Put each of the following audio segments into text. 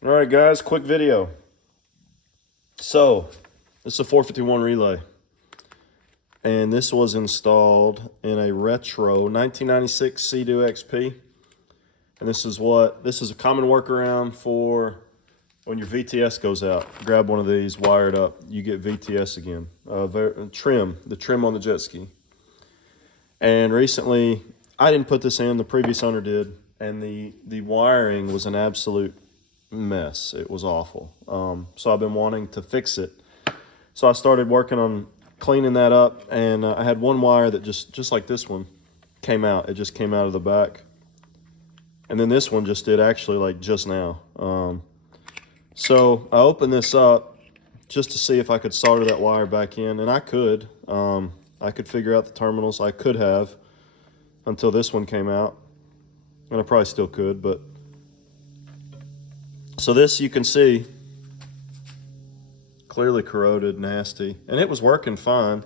All right, guys, quick video. So, this is a 451 relay, and this was installed in a retro 1996 Sea-Doo XP. And this is a common workaround for when your VTS goes out. Grab one of these, wire it up, you get VTS again. The trim on the jet ski. And recently, I didn't put this in, the previous owner did, and the wiring was an absolute mess. It was awful. So I've been wanting to fix it. So I started working on cleaning that up, and I had one wire that just like this one came out. It just came out of the back. And then this one just did, actually, like just now. So I opened this up just to see if I could solder that wire back in, and I could. I could figure out the terminals. I could have until this one came out, and I probably still could, but so this, you can see, clearly corroded, nasty, and it was working fine,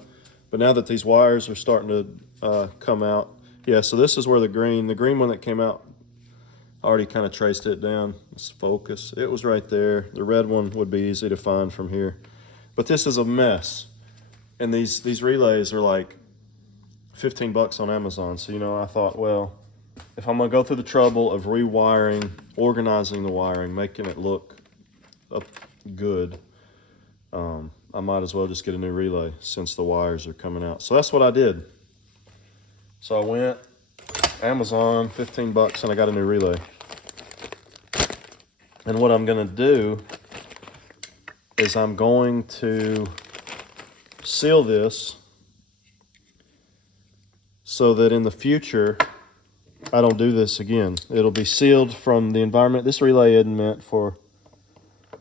but now that these wires are starting to come out, yeah, so this is where the green one that came out, I already kind of traced it down. Let's focus. It was right there. The red one would be easy to find from here, but this is a mess, and these relays are like 15 bucks on Amazon. So, I thought, well, if I'm gonna go through the trouble of rewiring, organizing the wiring, making it look good, I might as well just get a new relay since the wires are coming out. So that's what I did. So I went Amazon, 15 bucks, and I got a new relay. And what I'm gonna do is I'm going to seal this so that in the future I don't do this again. It'll be sealed from the environment. This relay isn't meant for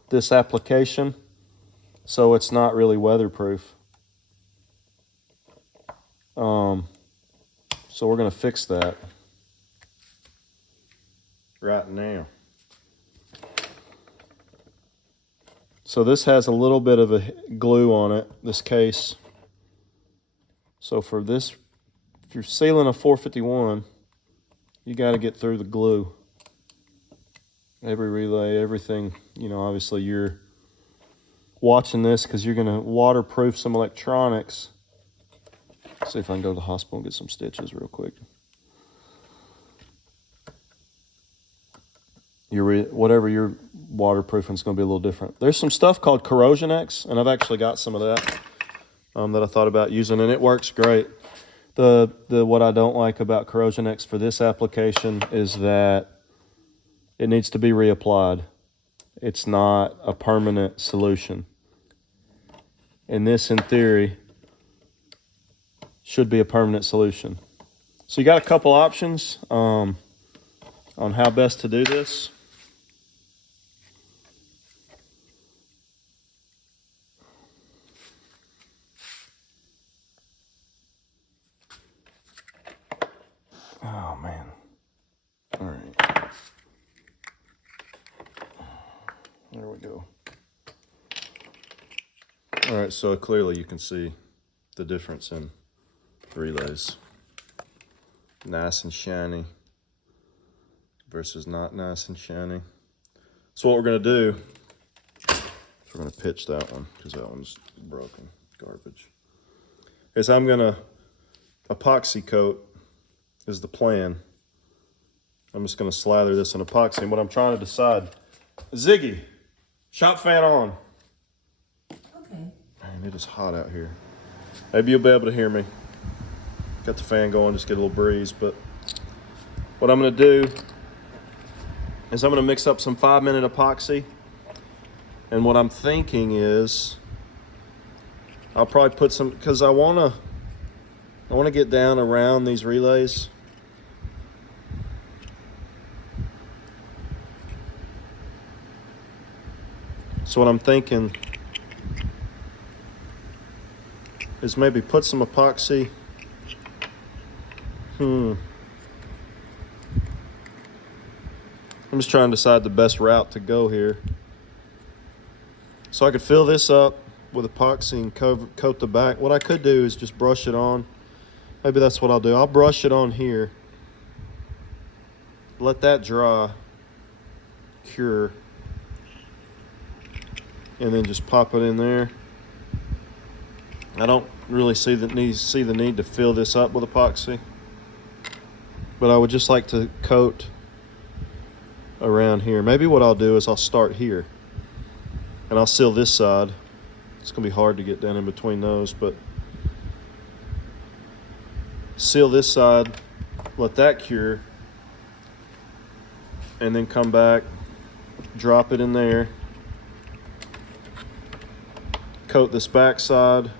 this application, so it's not really weatherproof. So we're gonna fix that right now. So this has a little bit of a glue on it, this case. So for this, if you're sealing a 451, you got to get through the glue. Every relay, everything, obviously you're watching this because you're going to waterproof some electronics. See if I can go to the hospital and get some stitches real quick. Whatever you're waterproofing is going to be a little different. There's some stuff called Corrosion X, and I've actually got some of that that I thought about using, and it works great. What I don't like about Corrosion X for this application is that it needs to be reapplied. It's not a permanent solution. And this, in theory, should be a permanent solution. So you got a couple options on how best to do this. Oh, man. All right. There we go. All right, so clearly you can see the difference in relays. Nice and shiny versus not nice and shiny. So what we're gonna do is we're gonna pitch that one because that one's broken, garbage. Is I'm gonna epoxy coat is the plan. I'm just gonna slather this in epoxy, and what I'm trying to decide, Ziggy, shop fan on. Okay. Man, it is hot out here. Maybe you'll be able to hear me. Got the fan going, just get a little breeze, but what I'm gonna do is I'm gonna mix up some 5-minute epoxy, and what I'm thinking is I'll probably put some, because I wanna get down around these relays. So what I'm thinking is maybe put some epoxy. I'm just trying to decide the best route to go here. So I could fill this up with epoxy and coat the back. What I could do is just brush it on. Maybe that's what I'll do. I'll brush it on here. Let that dry, cure, and then just pop it in there. I don't really see the need to fill this up with epoxy, but I would just like to coat around here. Maybe what I'll do is I'll start here and I'll seal this side. It's gonna be hard to get down in between those, but seal this side, let that cure, and then come back, drop it in there, coat this back side,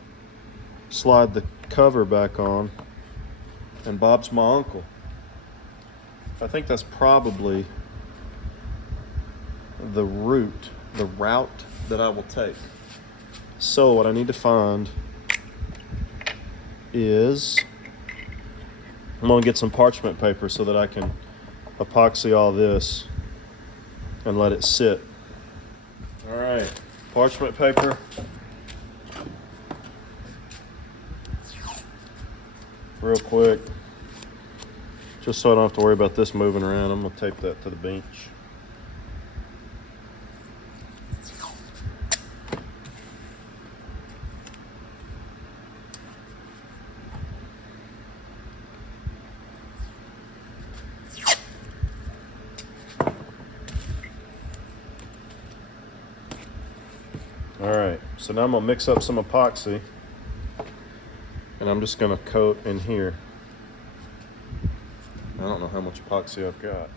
slide the cover back on, and Bob's my uncle. I think that's probably the route that I will take. So what I need to find is, I'm gonna get some parchment paper so that I can epoxy all this and let it sit. All right, parchment paper. Real quick, just so I don't have to worry about this moving around, I'm gonna tape that to the bench. All right, so now I'm gonna mix up some epoxy and I'm just gonna coat in here. I don't know how much epoxy I've got.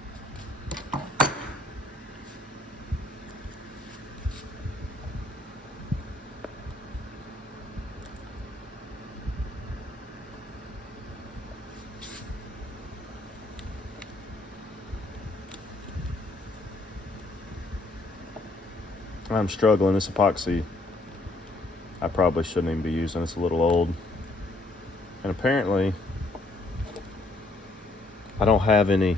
I'm struggling. This epoxy, I probably shouldn't even be using. It's a little old. And apparently, I don't have any.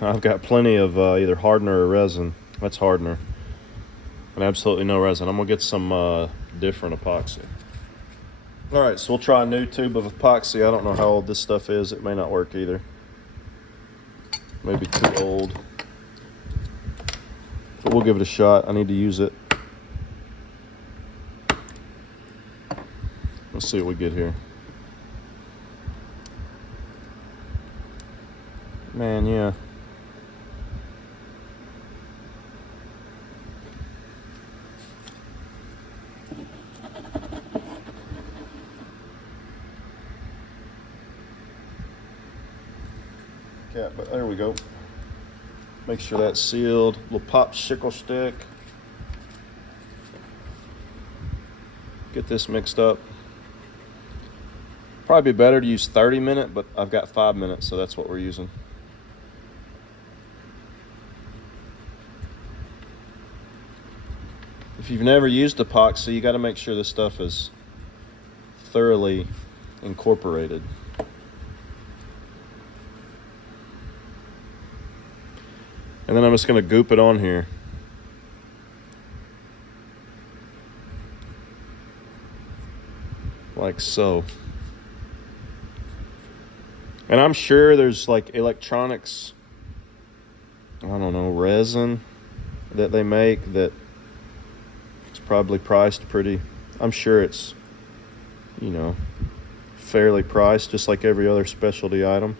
I've got plenty of either hardener or resin. That's hardener. And absolutely no resin. I'm going to get some different epoxy. All right, so we'll try a new tube of epoxy. I don't know how old this stuff is. It may not work either. Maybe too old. But we'll give it a shot. I need to use it. Let's see what we get here. Man, yeah. Yeah, but there we go. Make sure that's sealed. Little popsicle stick. Get this mixed up. Probably be better to use 30-minute, but I've got 5 minutes, so that's what we're using. If you've never used epoxy, you got to make sure this stuff is thoroughly incorporated. And then I'm just going to goop it on here. Like so. And I'm sure there's like electronics, I don't know, resin that they make that it's probably priced pretty, I'm sure it's, you know, fairly priced, just like every other specialty item.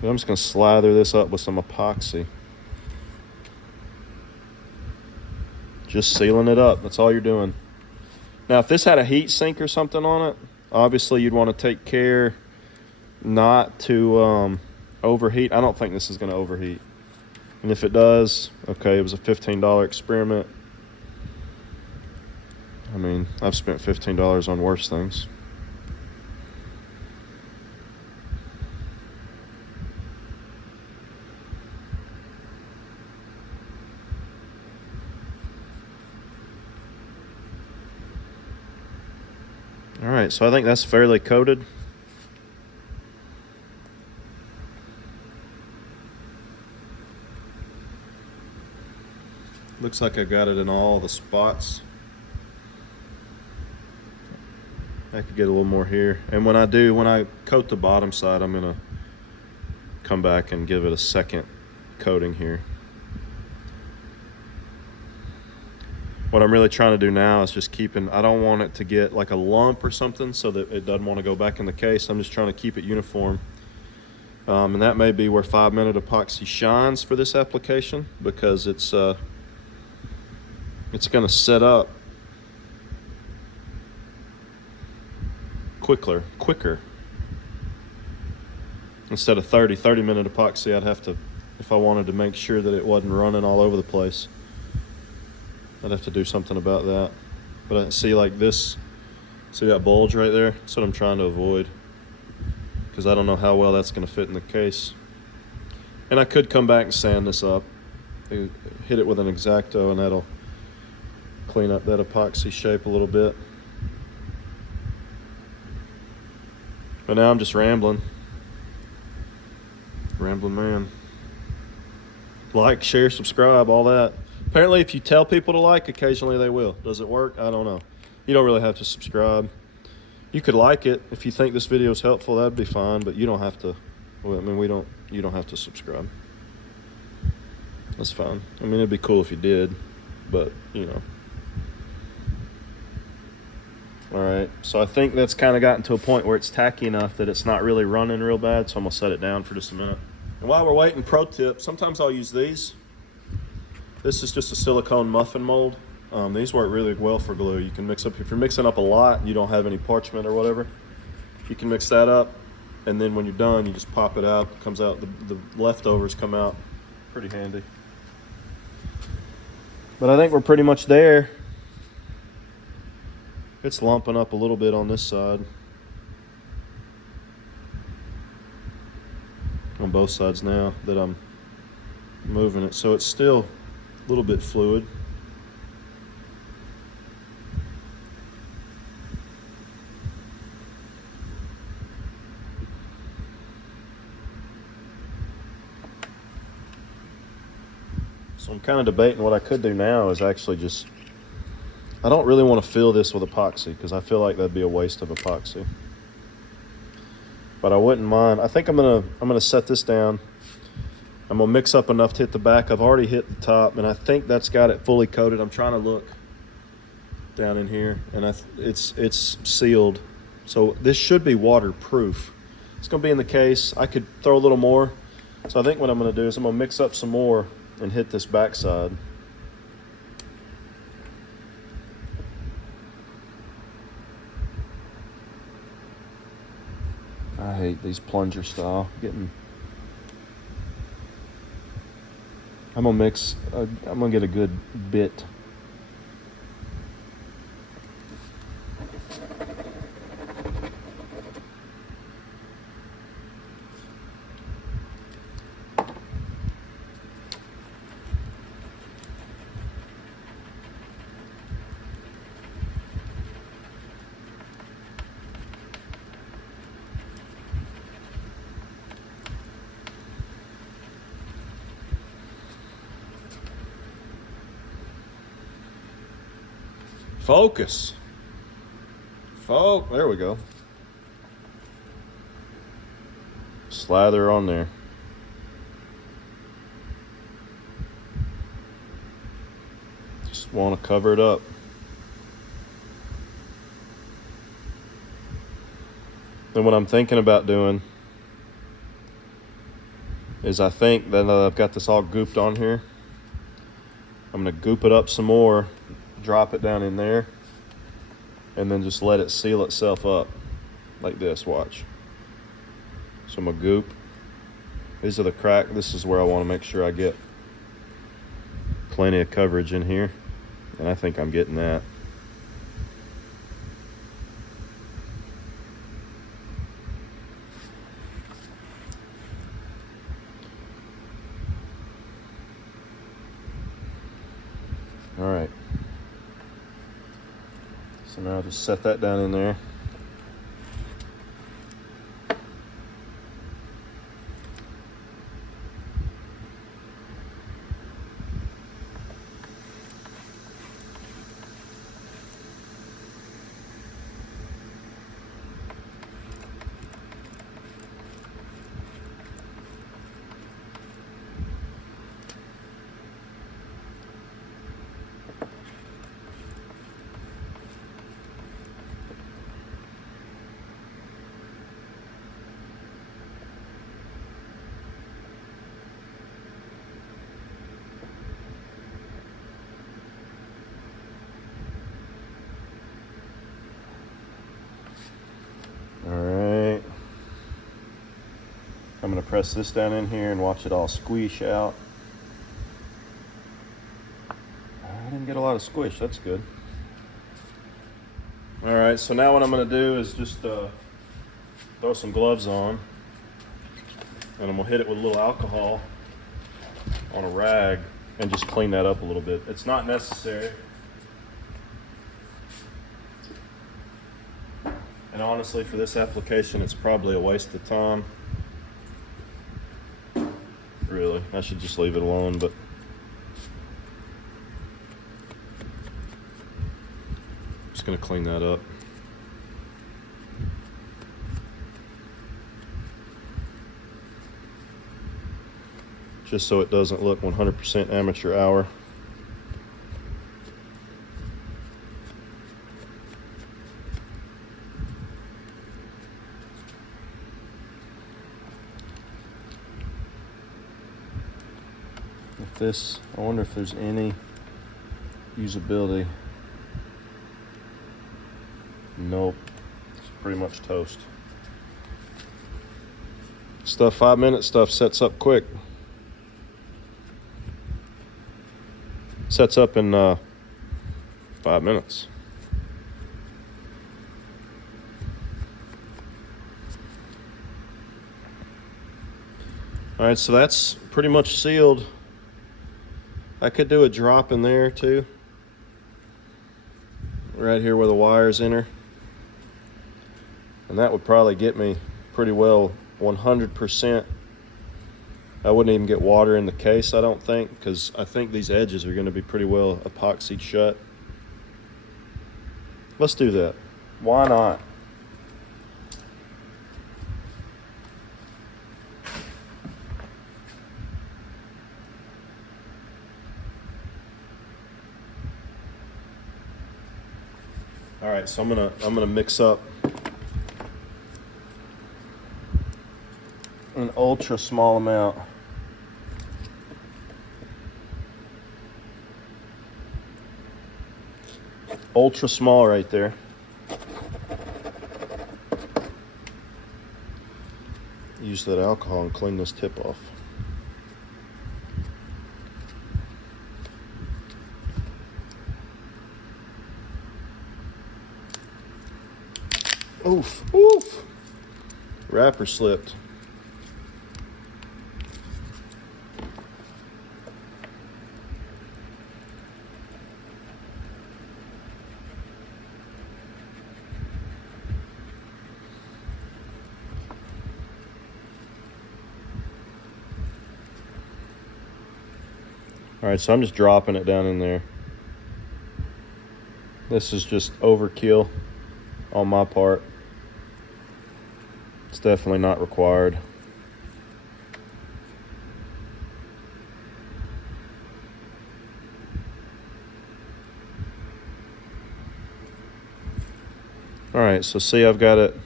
And I'm just going to slather this up with some epoxy. Just sealing it up. That's all you're doing. Now, if this had a heat sink or something on it, obviously you'd want to take care not to overheat. I don't think this is going to overheat. And if it does, okay, it was a $15 experiment. I mean, I've spent $15 on worse things. All right, so I think that's fairly coated. Looks like I got it in all the spots. I could get a little more here. And when I coat the bottom side, I'm gonna come back and give it a second coating here. What I'm really trying to do now is just I don't want it to get like a lump or something so that it doesn't want to go back in the case. I'm just trying to keep it uniform. And that may be where 5-minute epoxy shines for this application, because it's going to set up quicker. Instead of 30-minute epoxy, I'd have to, if I wanted to make sure that it wasn't running all over the place, I'd have to do something about that. But I see like this, see that bulge right there? That's what I'm trying to avoid, because I don't know how well that's going to fit in the case. And I could come back and sand this up, hit it with an X-Acto, and that'll clean up that epoxy shape a little bit. But now I'm just rambling man. Like, share, subscribe, all that. Apparently if you tell people to like, occasionally they will. Does it work? I don't know. You don't really have to subscribe. You could like it. If you think this video is helpful, that'd be fine, but you don't have to. Well, I mean, you don't have to subscribe. That's fine. I mean, it'd be cool if you did, but you know. All right, so I think that's kind of gotten to a point where it's tacky enough that it's not really running real bad, so I'm gonna set it down for just a minute. And while we're waiting, pro tip, sometimes I'll use these. This is just a silicone muffin mold. These work really well for glue. You can mix up, if you're mixing up a lot and you don't have any parchment or whatever, you can mix that up, and then when you're done, you just pop it out. It comes out, the leftovers come out. Pretty handy. But I think we're pretty much there. It's lumping up a little bit on this side. On both sides now that I'm moving it. So it's still a little bit fluid. So I'm kind of debating what I could do now is actually just, I don't really want to fill this with epoxy because I feel like that'd be a waste of epoxy. But I wouldn't mind. I think I'm gonna set this down. I'm gonna mix up enough to hit the back. I've already hit the top, and I think that's got it fully coated. I'm trying to look down in here, and it's sealed. So this should be waterproof. It's gonna be in the case. I could throw a little more. So I think what I'm gonna do is I'm gonna mix up some more and hit this backside. I hate these plunger style. I'm gonna mix. I'm gonna get a good bit. Focus. There we go. Slather on there. Just want to cover it up. Then what I'm thinking about doing is I think that I've got this all gooped on here. I'm going to goop it up some more, drop it down in there, and then just let it seal itself up like this. Watch. So I'm gonna goop. These are the crack. This is where I want to make sure I get plenty of coverage in here, and I think I'm getting that. All right. So now I'll just set that down in there. I'm gonna press this down in here and watch it all squish out. I didn't get a lot of squish, that's good. All right, so now what I'm gonna do is just throw some gloves on, and I'm gonna hit it with a little alcohol on a rag and just clean that up a little bit. It's not necessary. And honestly, for this application, it's probably a waste of time. Really, I should just leave it alone, but just gonna clean that up. Just so it doesn't look 100% amateur hour. If this, I wonder if there's any usability. Nope, it's pretty much toast. Stuff 5 minutes, stuff sets up quick. Sets up in 5 minutes. All right, so that's pretty much sealed. I could do a drop in there too, right here where the wires enter, and that would probably get me pretty well 100%. I wouldn't even get water in the case, I don't think, because I think these edges are going to be pretty well epoxied shut. Let's do that. Why not? All right, so I'm gonna mix up an ultra small amount. Ultra small right there. Use that alcohol and clean this tip off. Oof, oof. Wrapper slipped. All right, so I'm just dropping it down in there. This is just overkill on my part. It's definitely not required. All right, so see, I've got it.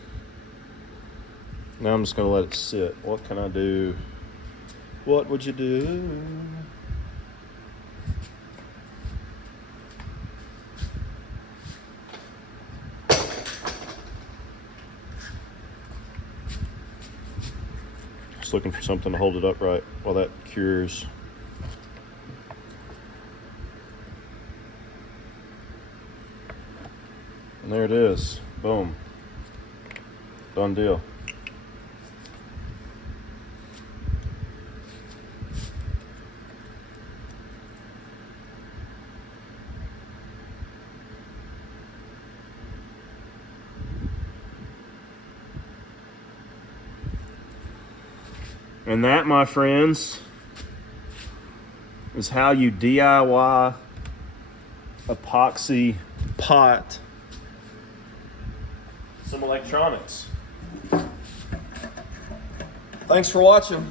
Now I'm just gonna let it sit. What can I do? What would you do? Just looking for something to hold it upright while that cures. And there it is. Boom. Done deal. And that, my friends, is how you DIY epoxy pot some electronics. Thanks for watching.